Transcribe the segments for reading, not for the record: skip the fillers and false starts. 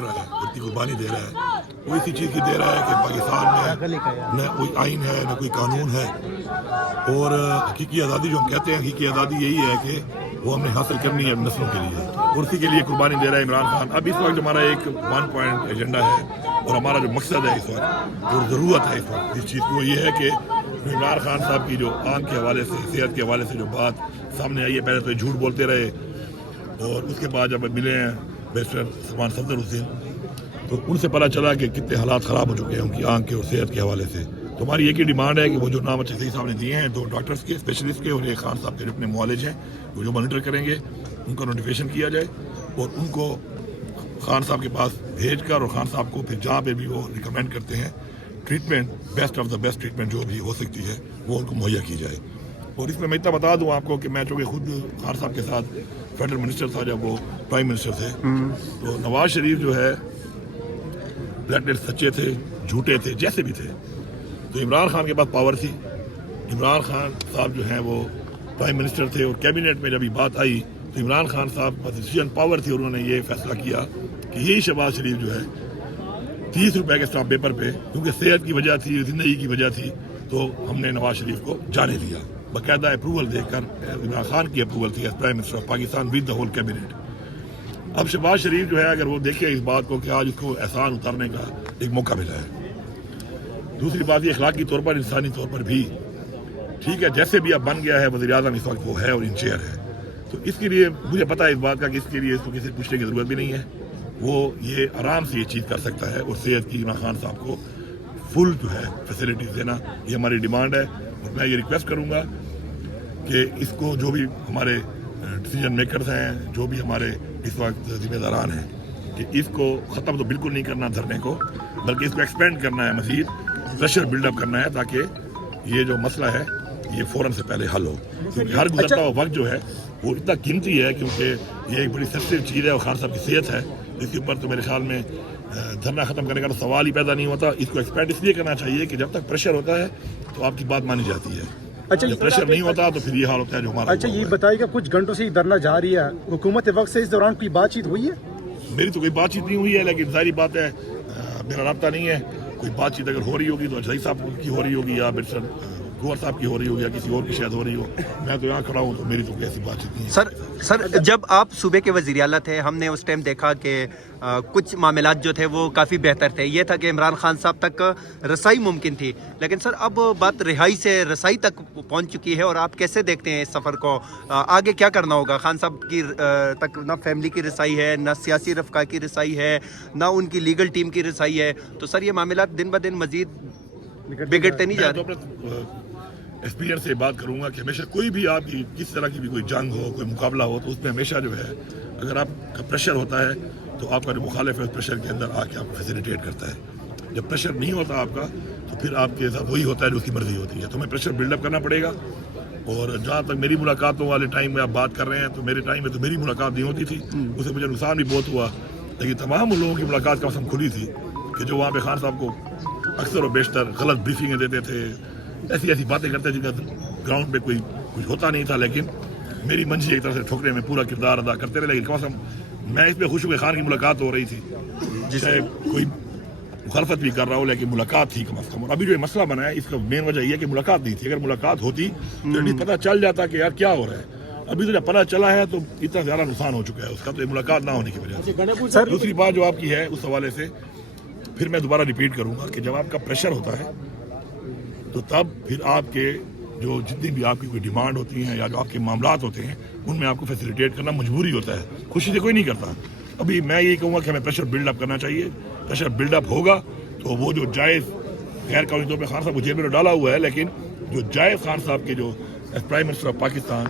رہا ہے، اتنی قربانی دے رہا ہے، وہ اسی چیز کی دے رہا ہے کہ پاکستان میں نہ کوئی آئین ہے نہ کوئی قانون ہے، اور حقیقی آزادی جو ہم کہتے ہیں، حقیقی آزادی یہی ہے کہ وہ ہم نے حاصل کرنی ہے نسلوں کے لیے، اور اسی کے لیے قربانی دے رہا ہے عمران خان۔ اب اس وقت ہمارا ایک 1 پوائنٹ ایجنڈا ہے، اور ہمارا جو مقصد ہے اس وقت اور ضرورت ہے اس وقت اس چیز کی، وہ یہ ہے کہ عمران خان صاحب کی جو آنکھ کے حوالے سے، صحت کے حوالے سے جو بات سامنے آئی ہے، پہلے تو یہ جھوٹ بولتے رہے، اور اس کے بعد جب ملے ہیں بیرسٹر سلمان صفدر حسین، تو ان سے پتہ چلا کہ کتنے حالات خراب ہو چکے ہیں ان کی آنکھ کے اور صحت کے حوالے سے۔ تو ہماری ایک ہی ڈیمانڈ ہے کہ وہ جو نام اچھے صحیح صاحب نے دیے ہیں، 2 ڈاکٹرز کے، اسپیشلسٹ کے، اور ایک خان صاحب کے اپنے معالج ہیں، وہ جو مانیٹر کریں گے، ان کا نوٹیفیکیشن کیا جائے، اور ان کو خان صاحب کے پاس بھیج کر، اور خان صاحب کو پھر جہاں پہ بھی وہ ریکمینڈ کرتے ہیں treatment, best of the best treatment جو بھی ہو سکتی ہے وہ ان کو مہیا کی جائے۔ اور اس میں اتنا بتا دوں آپ کو کہ میں چونکہ خود خان صاحب کے ساتھ فیڈرل منسٹر تھا جب وہ پرائم منسٹر تھے، تو نواز شریف جو ہے بلیٹلیٹ سچے تھے، جھوٹے تھے، جیسے بھی تھے، تو عمران خان کے پاس پاور تھی۔ عمران خان صاحب جو ہیں وہ پرائم منسٹر تھے، اور کیبنٹ میں جب یہ بات آئی تو عمران خان صاحب کا ڈیسیژن پاور تھی، اور انہوں نے یہ فیصلہ کیا کہ یہی شہباز شریف جو ہے 30 روپے کے اسٹامپ پیپر پہ، کیونکہ صحت کی وجہ تھی، زندگی کی وجہ تھی، تو ہم نے نواز شریف کو جانے دیا، باقاعدہ اپروول دے کر۔ عمران خان کی اپروول تھی as prime minister of Pakistan with the whole cabinet. اب شہباز شریف جو ہے اگر وہ دیکھے اس بات کو کہ آج اس کو احسان اتارنے کا ایک موقع ملا ہے۔ دوسری بات یہ اخلاقی طور پر، انسانی طور پر بھی ٹھیک ہے، جیسے بھی اب بن گیا ہے وزیر اعظم اس وقت وہ ہے اور ان چیئر ہے، تو اس کے لیے مجھے پتا ہے اس بات کا کہ اس کے لیے اس کو کسی سے پوچھنے کی ضرورت بھی نہیں ہے، وہ یہ آرام سے یہ چیز کر سکتا ہے، اور صحت کی عمران خان صاحب کو فل جو ہے فیسلٹیز دینا، یہ ہماری ڈیمانڈ ہے۔ اور میں یہ ریکویسٹ کروں گا کہ اس کو جو بھی ہمارے ڈیسیجن میکرز ہیں، جو بھی ہمارے اس وقت ذمہ داران ہیں، کہ اس کو ختم تو بالکل نہیں کرنا دھرنے کو، بلکہ اس کو ایکسپینڈ کرنا ہے، مزید پریشر بلڈ اپ کرنا ہے، تاکہ یہ جو مسئلہ ہے یہ فوراً سے پہلے حل ہو، کیونکہ ہر گزرتا ہوا وقت جو ہے وہ اتنا قیمتی ہے، کیونکہ یہ ایک بڑی سینسٹیو چیز ہے، اور خان صاحب کی صحت ہے، اس کے اوپر تو میرے خیال میں دھرنا ختم کرنے کا تو سوال ہی پیدا نہیں ہوتا۔ اس کو ایکسپینڈ اس لیے کرنا چاہیے کہ جب تک پریشر ہوتا ہے تو آپ کی بات مانی جاتی ہے، جب پریشر نہیں ہوتا تو پھر یہ حال ہوتا ہے جو ہمارا۔ اچھا یہ بتائیے کہ کچھ گھنٹوں سے یہ دھرنا جاری ہے، حکومت وقت سے اس دوران کوئی بات چیت ہوئی ہے؟ میری تو کوئی بات چیت نہیں ہوئی ہے، لیکن ظاہری بات ہے میرا رابطہ نہیں ہے، کوئی بات چیت اگر ہو رہی ہوگی تو اجائی صاحب کی ہو رہی ہوگی، یا بیرسٹر گوہر صاحب کی ہو رہی ہوگی، یا کسی اور کی شاید ہو رہی ہو، میں تو یہاں کھڑا ہوں تو میری تو کوئی ایسی بات چیت نہیں ہے۔ سر جب آپ صوبے کے وزیر اعلیٰ تھے، ہم نے اس ٹائم دیکھا کہ کچھ معاملات جو تھے وہ کافی بہتر تھے، یہ تھا کہ عمران خان صاحب تک رسائی ممکن تھی، لیکن سر اب بات رہائی سے رسائی تک پہنچ چکی ہے، اور آپ کیسے دیکھتے ہیں اس سفر کو؟ آگے کیا کرنا ہوگا؟ خان صاحب کی تک نہ فیملی کی رسائی ہے، نہ سیاسی رفقا کی رسائی ہے، نہ ان کی لیگل ٹیم کی رسائی ہے، تو سر یہ معاملات دن بدن مزید بگڑتے نہیں جا رہے؟ ایکسپیرینس سے بات کروں گا کہ ہمیشہ کوئی بھی آپ کی کس طرح کی بھی کوئی جنگ ہو، کوئی مقابلہ ہو، تو اس میں ہمیشہ جو ہے اگر آپ کا پریشر ہوتا ہے تو آپ کا جو مخالف ہے اس پریشر کے اندر آ کے آپ کو فیسیلیٹیٹ کرتا ہے۔ جب پریشر نہیں ہوتا آپ کا تو پھر آپ کے ساتھ وہی ہوتا ہے جو اس کی مرضی ہوتی ہے، تو ہمیں پریشر بلڈ اپ کرنا پڑے گا۔ اور جہاں تک میری ملاقاتوں والے ٹائم میں آپ بات کر رہے ہیں، تو میرے ٹائم میں تو میری ملاقات نہیں ہوتی تھی، اس سے مجھے نقصان بھی بہت ہوا، لیکن تمام ان لوگوں کی ملاقات کم سے کم کھلی تھی کہ جو وہاں پہ خان صاحب کو اکثر و بیشتر غلط بریفنگیں دیتے تھے، ایسی باتیں کرتے جن کا گراؤنڈ پہ کوئی کچھ ہوتا نہیں تھا، لیکن میری منشی ایک طرح سے ٹھوکرے میں پورا کردار ادا کرتے رہے۔ لیکن کم سے کم میں اس پہ خوش ہوں کہ خان کی ملاقات ہو رہی تھی، چاہے کوئی مخالفت بھی کر رہا ہو، لیکن ملاقات تھی کم از کم۔ اور ابھی جو یہ مسئلہ بنا ہے اس کا مین وجہ یہ ہے کہ ملاقات نہیں تھی، اگر ملاقات ہوتی تو پتہ چل جاتا کہ یار کیا ہو رہا ہے۔ ابھی تو جب پتہ چلا ہے تو اتنا زیادہ نقصان ہو چکا ہے اس کا، تو یہ ملاقات نہ ہونے کی وجہ سے۔ دوسری بات جو آپ کی ہے اس حوالے سے پھر میں دوبارہ ریپیٹ کروں گا کہ جب آپ کا پریشر ہوتا ہے تو تب پھر آپ کے جو جتنی بھی آپ کی کوئی ڈیمانڈ ہوتی ہیں یا جو آپ کے معاملات ہوتے ہیں ان میں آپ کو فیسیلیٹیٹ کرنا مجبوری ہوتا ہے، خوشی سے کوئی نہیں کرتا۔ ابھی میں یہی کہوں گا کہ ہمیں پریشر بلڈ اپ کرنا چاہیے، پریشر بلڈ اپ ہوگا تو وہ جو جائز غیر قانونی طور پہ خان صاحب کو جیل میں ڈالا ہوا ہے، لیکن جو جائز خان صاحب کے جو as prime minister of Pakistan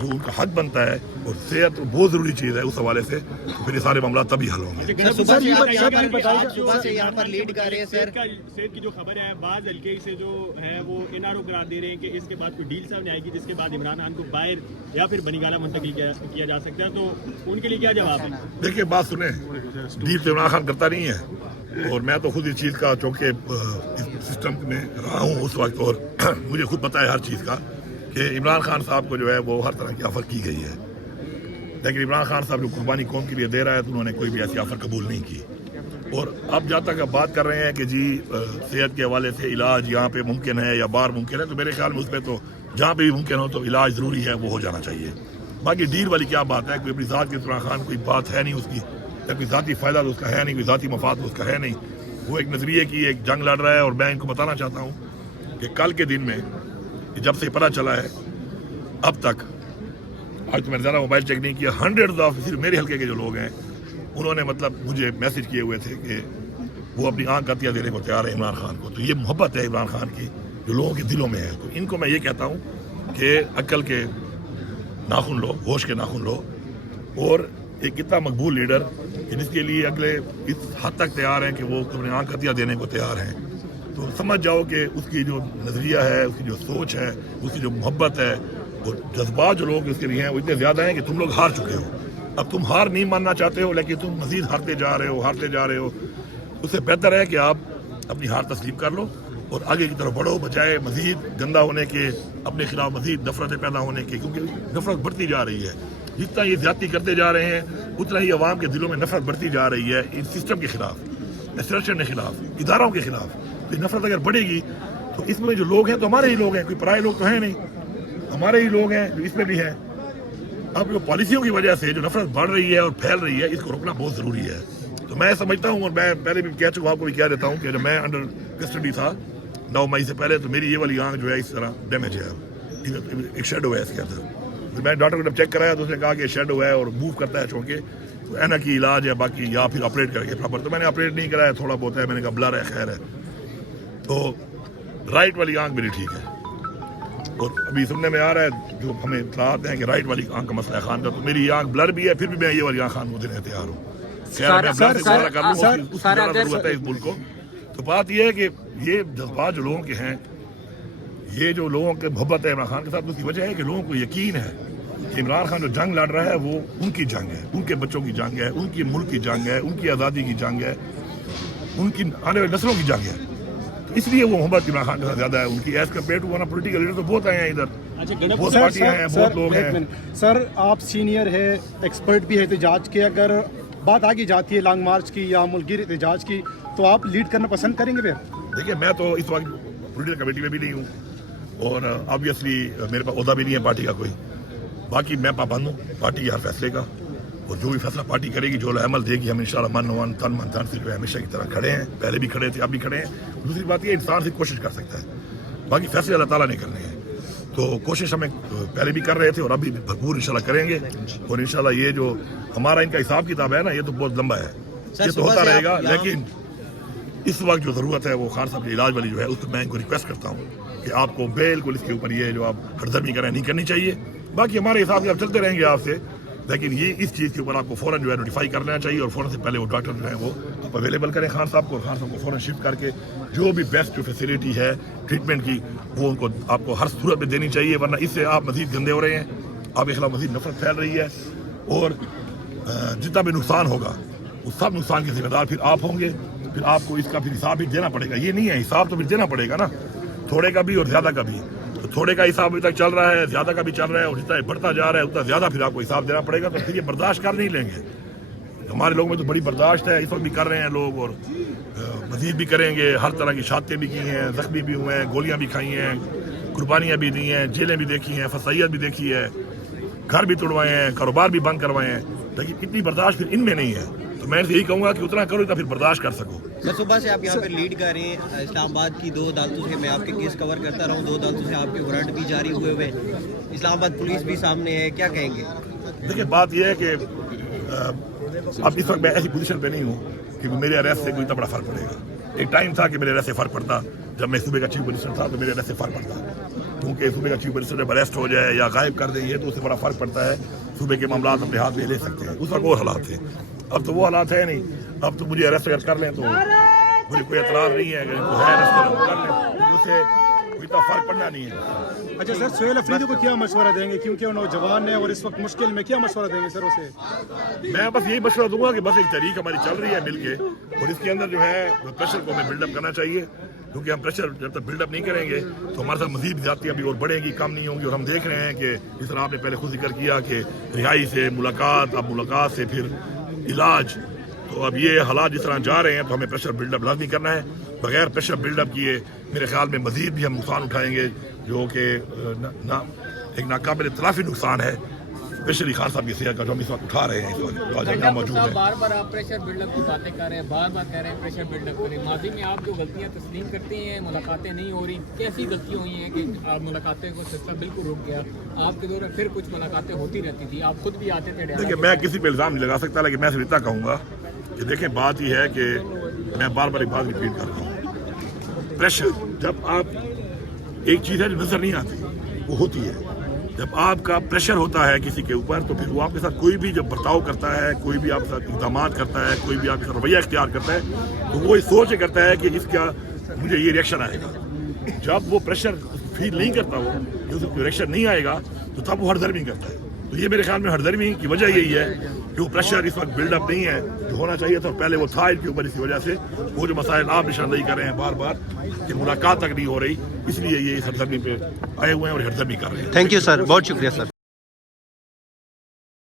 جو ان کا حق بنتا ہے، اور صحت بہت ضروری چیز ہے، اس حوالے سے تو پھر یہ سارے معاملات تبھی حل ہوں گے۔ صبح سے یہاں پر لیڈ کر رہے ہیں سر، صحت کی جو خبر ہے بعض حلقے سے جو ہے وہ NRO قرار دے رہے ہیں کہ اس کے بعد کوئی ڈیل سامنے آئے گی جس کے بعد عمران خان کو باہر یا پھر بنیگالہ منتقل کیا جا سکتا ہے، تو ان کے لیے کیا جواب ہے؟ دیکھیے بات سنیں، ڈیل تو عمران خان کرتا نہیں ہے، اور میں تو خود اس چیز کا چونکہ سسٹم میں رہا ہوں اس وقت، اور مجھے خود پتا ہے ہر چیز کا کہ عمران خان صاحب کو جو ہے وہ ہر طرح کی آفر کی گئی ہے، لیکن عمران خان صاحب جو قربانی قوم کے لیے دے رہا ہے تو انہوں نے کوئی بھی ایسی آفر قبول نہیں کی۔ اور اب جہاں تک آپ بات کر رہے ہیں کہ جی صحت کے حوالے سے علاج یہاں پہ ممکن ہے یا باہر ممکن ہے، تو میرے خیال میں اس پہ تو جہاں پہ بھی ممکن ہو تو علاج ضروری ہے، وہ ہو جانا چاہیے. باقی ڈیل والی کیا بات ہے، کوئی اپنی ذات کے عمران خان کوئی بات ہے نہیں اس کی، یا کوئی ذاتی فائدہ تو اس کا ہے نہیں، کوئی ذاتی مفاد تو اس کا ہے نہیں. وہ ایک نظریے کی ایک جنگ لڑ رہا ہے. اور میں ان کو بتانا چاہتا ہوں کہ کل کے دن میں جب سے پتہ چلا ہے اب تک، آج تو میں نے زیادہ موبائل چیک نہیں کیا، 100 آف صرف میرے حلقے کے جو لوگ ہیں انہوں نے مطلب مجھے میسج کیے ہوئے تھے کہ وہ اپنی آنکھ عطیہ دینے کو تیار ہے عمران خان کو. تو یہ محبت ہے عمران خان کی جو لوگوں کے دلوں میں ہے. تو ان کو میں یہ کہتا ہوں کہ عقل کے ناخن لو، ہوش کے ناخن لو، اور ایک اتنا مقبول لیڈر کہ جس کے لیے اگلے اس حد تک تیار ہیں کہ وہ اپنے آنکھ عطیہ دینے کو تیار ہیں، تو سمجھ جاؤ کہ اس کی جو نظریہ ہے، اس کی جو سوچ ہے، اس کی جو محبت ہے، اور جذبات جو لوگ اس کے لیے ہیں وہ اتنے زیادہ ہیں کہ تم لوگ ہار چکے ہو. اب تم ہار نہیں ماننا چاہتے ہو، لیکن تم مزید ہارتے جا رہے ہو. اس سے بہتر ہے کہ آپ اپنی ہار تسلیم کر لو اور آگے کی طرف بڑھو، بجائے مزید گندہ ہونے کے، اپنے خلاف مزید نفرتیں پیدا ہونے کے. کیونکہ نفرت بڑھتی جا رہی ہے، جتنا یہ زیادتی کرتے جا رہے ہیں اتنا ہی عوام کے دلوں میں نفرت بڑھتی جا رہی ہے. اس سسٹم کے خلاف، انسٹیٹیوشن کے خلاف، اداروں کے خلاف. یہ نفرت اگر بڑھے گی تو اس میں جو لوگ ہیں تو ہمارے ہی لوگ ہیں، کوئی پرائے لوگ تو ہیں نہیں، ہمارے ہی لوگ ہیں جو اس میں بھی ہیں. اب جو پالیسیوں کی وجہ سے جو نفرت بڑھ رہی ہے اور پھیل رہی ہے، اس کو روکنا بہت ضروری ہے. تو میں سمجھتا ہوں، اور میں پہلے بھی کہہ چکا ہوں، آپ کو بھی کہہ دیتا ہوں کہ جب میں انڈر کسٹڈی تھا 9 مئی سے پہلے، تو میری یہ والی آنکھ جو ہے اس طرح ڈیمیج ہے، ایک شیڈو ہے اس کے اندر. میں ڈاکٹر کو جب چیک کرایا تو اس نے کہا کہ شیڈو ہے اور موو کرتا ہے چونکہ، تو اینا کی علاج ہے باقی، یا پھر آپریٹ کر کے پراپر. تو میں نے آپریٹ نہیں کرایا، تھوڑا بہت ہے، میں نے کہا بلر ہے، خیر ہے. تو رائٹ والی آنکھ میری ٹھیک ہے. اور ابھی سننے میں آ رہا ہے، جو ہمیں اطلاعات ہیں کہ رائٹ والی آنکھ کا مسئلہ ہے خان کا. تو میری یہ آنکھ بلر بھی ہے، پھر بھی میں یہ والی آنکھ خان کو دینے تیار ہوں. ضرورت ہے اس ملک کو. تو بات یہ ہے کہ یہ جذبات جو لوگوں کے ہیں، یہ جو لوگوں کے محبت ہے عمران خان کے ساتھ، اس کی وجہ ہے کہ لوگوں کو یقین ہے کہ عمران خان جو جنگ لڑ رہا ہے وہ ان کی جنگ ہے، ان کے بچوں کی جنگ ہے، ان کی ملک کی جنگ ہے، ان کی آزادی کی جنگ ہے، ان کی آنے والی نسلوں کی جنگ ہے. اس لیے وہ محبت عمران خان کے ساتھ زیادہ ہے ان کی، ایز کمپیئر ٹو ورنہ پولیٹیکل لیڈر تو بہت آئے ہیں ادھر، بہت پارٹیاں ہیں، بہت لوگ ہیں. سر آپ سینئر ہے، ایکسپرٹ بھی ہے احتجاج کے، اگر بات آگے جاتی ہے لانگ مارچ کی یا ملک گیر احتجاج کی، تو آپ لیڈ کرنا پسند کریں گے؟ پھر دیکھیے، میں تو اس وقت پولیٹیکل کمیٹی میں بھی نہیں ہوں، اور آبویسلی میرے پاس عہدہ بھی نہیں ہے پارٹی کا کوئی. باقی میں پابند ہوں پارٹی کے ہر فیصلے کا، اور جو بھی فیصلہ پارٹی کرے گی، جو عمل دے گی، ہم انشاءاللہ من تن سے جو ہے ہمیشہ کی طرح کھڑے ہیں. پہلے بھی کھڑے تھے، اب بھی کھڑے ہیں. دوسری بات یہ انسان سے کوشش کر سکتا ہے، باقی فیصلے اللہ تعالیٰ نے کرنے ہیں. تو کوشش ہمیں پہلے بھی کر رہے تھے اور اب بھی بھرپور انشاءاللہ کریں گے. اور انشاءاللہ یہ جو ہمارا ان کا حساب کتاب ہے نا، یہ تو بہت لمبا ہے، یہ تو ہوتا رہے گا. لیکن اس وقت جو ضرورت ہے وہ خان صاحب کے علاج والی جو ہے، اس کو میں ان کو ریکویسٹ کرتا ہوں کہ آپ کو بالکل اس کے اوپر یہ جو آپ ہردرمی کریں نہیں کرنی چاہیے. باقی ہمارے حساب سے آپ چلتے رہیں گے آپ سے، لیکن یہ اس چیز کے اوپر آپ کو فوراً جو ہے نوٹیفائی کر لینا چاہیے، اور فوراً سے پہلے وہ ڈاکٹر جو ہیں وہ آپ اویلیبل کریں خان صاحب کو، اور خان صاحب کو فوراً شفٹ کر کے جو بھی بیسٹ جو فیسلٹی ہے ٹریٹمنٹ کی، وہ ان کو آپ کو ہر صورت میں دینی چاہیے. ورنہ اس سے آپ مزید گندے ہو رہے ہیں، آپ کے خلاف مزید نفرت پھیل رہی ہے، اور جتنا بھی نقصان ہوگا اس سب نقصان کے ذمہ دار پھر آپ ہوں گے. پھر آپ کو اس کا پھر حساب بھی دینا پڑے گا. یہ نہیں ہے، حساب تو پھر دینا پڑے گا نا، تھوڑے کا بھی اور زیادہ کا بھی. تو تھوڑے کا حساب ابھی تک چل رہا ہے، زیادہ کا بھی چل رہا ہے، اور جتنا بڑھتا جا رہا ہے اتنا زیادہ پھر آپ کو حساب دینا پڑے گا. تو پھر یہ برداشت کر نہیں لیں گے. ہمارے لوگوں میں تو بڑی برداشت ہے، اس وقت بھی کر رہے ہیں لوگ، اور مزید بھی کریں گے. ہر طرح کی شہادتیں بھی کی ہیں، زخمی بھی ہوئے ہیں، گولیاں بھی کھائی ہیں، قربانیاں بھی دی ہیں، جیلیں بھی دیکھی ہیں، فسائیت بھی دیکھی ہے، گھر بھی توڑوائے ہیں، کاروبار بھی بند کروائے ہیں. لیکن اتنی برداشت پھر ان میں نہیں ہے. تو میں یہی کہوں گا کہ اتنا کرو اتنا پھر برداشت کر سکو. سر صبح سے آپ یہاں پہ لیڈ کر رہے ہیں اسلام آباد کی 2 عدالتوں سے. میں آپ کے کیس کور کرتا رہا ہوں، 2 عدالتوں سے آپ کے وارنٹ بھی جاری ہوئے، اسلام آباد پولیس بھی سامنے ہے، کیا کہیں گے؟ دیکھیں، بات یہ ہے کہ اب اس وقت میں ایسی پوزیشن پہ نہیں ہوں کہ میرے اریسٹ سے کوئی اتنا بڑا فرق پڑے گا. ایک ٹائم تھا کہ میرے اریسٹ سے فرق پڑتا، جب میں صوبے کا چیف منسٹر تھا تو میرے اریسٹ سے فرق پڑتا، کیونکہ صوبے کا چیف منسٹر جب اریسٹ ہو جائے یا غائب کر دیں تو اس سے بڑا فرق پڑتا ہے. صوبے کے معاملات اپنے ہاتھ میں لے سکتے ہیں. اس وقت وہ حالات تھے، اب تو وہ حالات ہے نہیں. اب تو مجھے اریسٹ اگر کر لیں تو مجھے کوئی اعتراض نہیں ہے، اگر ان کو ہے اریسٹ کر لیں، اس سے کوئی اتنا فرق پڑنا نہیں ہے. اچھا سر، سہیل افریدی کو کیا مشورہ دیں گے، کیونکہ وہ نوجوان ہے اور اس وقت مشکل میں، کیا مشورہ دیں گے سر اسے؟ میں بس یہی مشورہ دوں گا کہ بس ایک تحریک ہماری چل رہی ہے مل کے، اور اس کے اندر جو ہے پریشر کو ہمیں بلڈ اپ کرنا چاہیے. کیونکہ ہم پریشر جب تک بلڈ اپ نہیں کریں گے تو ہمارے ساتھ مزید زیادتیاں بھی اور بڑھیں گی، کم نہیں ہوں گی. اور ہم دیکھ رہے ہیں کہ جس طرح آپ نے پہلے خود ذکر کیا کہ رہائی سے ملاقات، اب ملاقات سے پھر علاج، تو تو اب یہ حالات جس طرح جا رہے ہیں تو ہمیں پریشر بلڈ اپ لازمی کرنا ہے. بغیر پریشر بلڈ اپ کیے میرے خیال میں مزید بھی ہم نقصان اٹھائیں گے جو کہ ایک ناقابل تلافی نقصان ہے. اسپیشلی خان صاحب کی صحت کا جو ہم اس وقت اٹھا رہے ہیں اس وقت جو موجود ہے. بار بار آپ پریشر بلڈ اپ کی باتیں کر رہے ہیں, بار بار کہہ رہے ہیں پریشر بلڈ اپ کریں. ماضی میں آپ جو غلطیاں تسلیم کرتے ہیں, ملاقاتیں نہیں ہو رہی, کیسی غلطیاں ہوئی ہیں کہ آپ ملاقاتیں کو سلسلہ بالکل رک گیا؟ آپ کے دور میں پھر کچھ ملاقاتیں ہوتی رہتی تھی, آپ خود بھی آتے تھے. دیکھیں میں کسی پہ الزام نہیں لگا سکتا, لیکن میں صرف اتنا کہوں گا کہ دیکھیں بات یہ ہے کہ میں بار بار ایک بات ریپیٹ کر رہا ہوں. پریشر جب آپ ایک چیز ہے جو نظر نہیں آتی وہ ہوتی ہے. جب آپ کا پریشر ہوتا ہے کسی کے اوپر تو پھر وہ آپ کے ساتھ کوئی بھی جب برتاؤ کرتا ہے, کوئی بھی آپ کے ساتھ اقدامات کرتا ہے, کوئی بھی آپ کے ساتھ رویہ اختیار کرتا ہے تو وہ سوچ کرتا ہے کہ اس کا مجھے یہ ریئیکشن آئے گا. جب وہ پریشر فیل نہیں کرتا وہ کہ اس کو ریئیکشن نہیں آئے گا تو تب وہ ہردرمی کرتا ہے. تو یہ میرے خیال میں ہردرمی کی وجہ یہی ہے کہ وہ پریشر اس وقت بلڈ اپ نہیں ہے جو ہونا چاہیے تھا. پہلے وہ تھا ان کے اوپر, اسی وجہ سے وہ جو مسائل آپ نشاندہی کر رہے ہیں بار بار کہ ملاقات تک نہیں ہو رہی, اس لیے یہ اس ہردرمی پہ آئے ہوئے ہیں اور ہردرمی کر رہے ہیں. تھینک یو سر, بہت شکریہ سر.